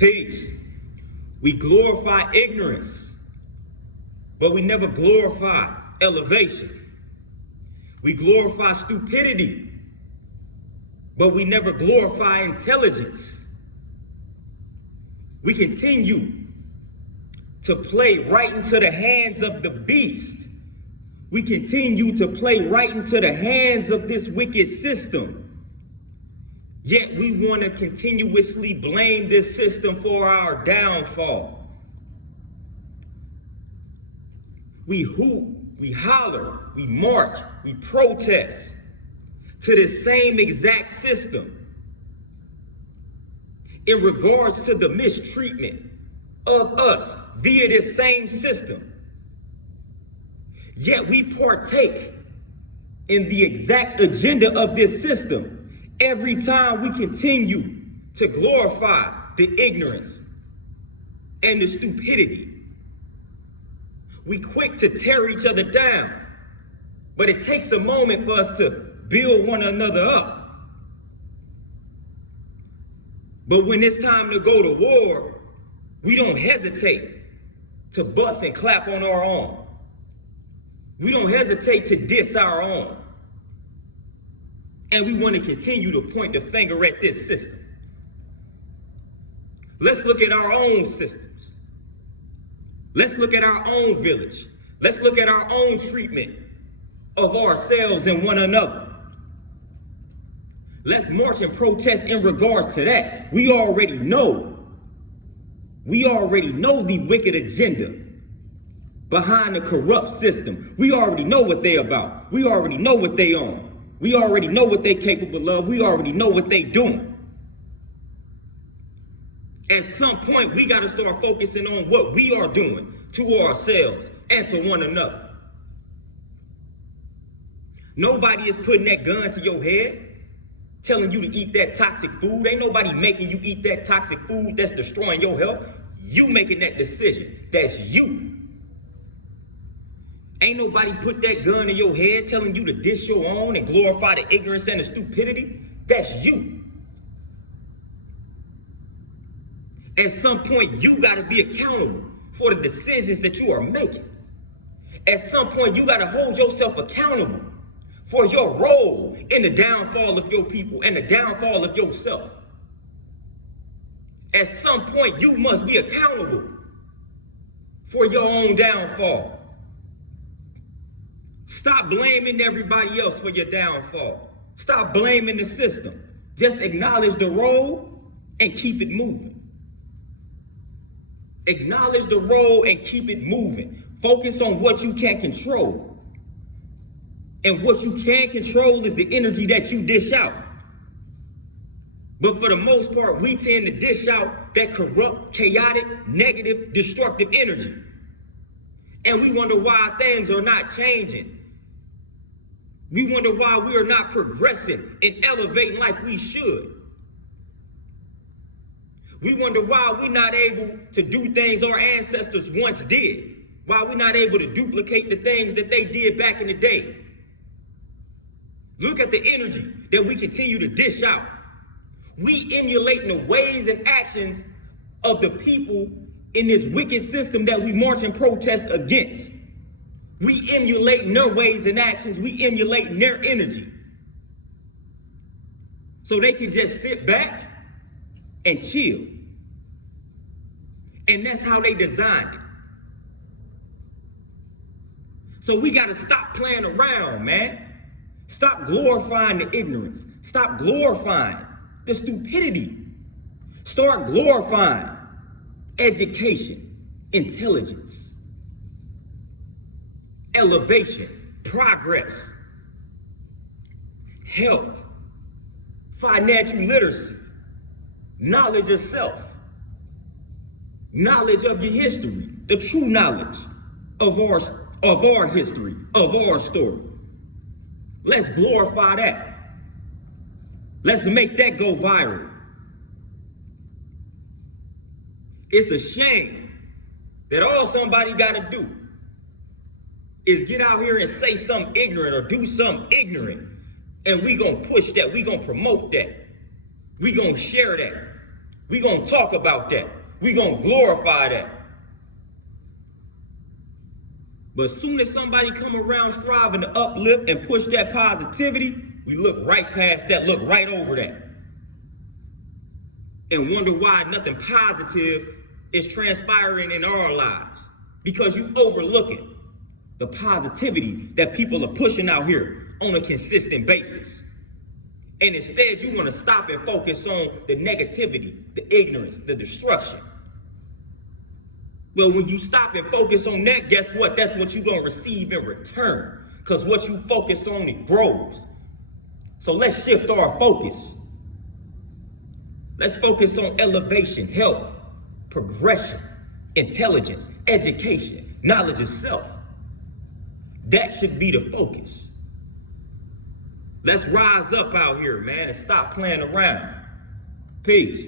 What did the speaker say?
Peace. We glorify ignorance, but we never glorify elevation. We glorify stupidity, but we never glorify intelligence. We continue to play right into the hands of the beast. We continue to play right into the hands of this wicked system. Yet we want to continuously blame this system for our downfall. We hoop, we holler, we march, we protest to the same exact system in regards to the mistreatment of us via this same system. Yet we partake in the exact agenda of this system every time we continue to glorify the ignorance and the stupidity. We quick to tear each other down, but it takes a moment for us to build one another up. But when it's time to go to war, we don't hesitate to bust and clap on our own. We don't hesitate to diss our own. And we want to continue to point the finger at this system. Let's look at our own systems. Let's look at our own village. Let's look at our own treatment of ourselves and one another. Let's march and protest in regards to that. We already know the wicked agenda behind the corrupt system. We already know what they're about. We already know what they own. We already know what they're capable of. We already know what they're doing. At some point, we got to start focusing on what we are doing to ourselves and to one another. Nobody is putting that gun to your head, telling you to eat that toxic food. Ain't nobody making you eat that toxic food that's destroying your health. You making that decision. That's you. Ain't nobody put that gun in your head telling you to diss your own and glorify the ignorance and the stupidity. That's you. At some point, you got to be accountable for the decisions that you are making. At some point, you got to hold yourself accountable for your role in the downfall of your people and the downfall of yourself. At some point, you must be accountable for your own downfall. Stop blaming everybody else for your downfall. Stop blaming the system. Just acknowledge the role and keep it moving. Acknowledge the role and keep it moving. Focus on what you can control. And what you can control is the energy that you dish out. But for the most part, we tend to dish out that corrupt, chaotic, negative, destructive energy. And we wonder why things are not changing. We wonder why we are not progressing and elevating like we should. We wonder why we're not able to do things our ancestors once did. Why we're not able to duplicate the things that they did back in the day. Look at the energy that we continue to dish out. We emulating the ways and actions of the people in this wicked system that we march and protest against. We emulating their ways and actions. We emulating their energy. So they can just sit back and chill. And that's how they designed it. So we got to stop playing around, man. Stop glorifying the ignorance. Stop glorifying the stupidity. Start glorifying education, intelligence, elevation, progress, health, financial literacy, knowledge of self, knowledge of your history, the true knowledge of our history, of our story. Let's glorify that. Let's make that go viral. It's a shame that all somebody got to do is get out here and say something ignorant or do something ignorant, and we gonna push that, we gonna promote that, we gonna share that, We gonna talk about that. We gonna glorify that. But as soon as somebody come around striving to uplift and push that positivity, we look right past that, look right over that. And wonder why nothing positive is transpiring in our lives. Because you overlooking the positivity that people are pushing out here on a consistent basis. And instead you want to stop and focus on the negativity, the ignorance, the destruction. Well, when you stop and focus on that, guess what? That's what you're going to receive in return. Because what you focus on, it grows. So let's shift our focus. Let's focus on elevation, health, progression, intelligence, education, knowledge of self. That should be the focus. Let's rise up out here, man, and stop playing around. Peace.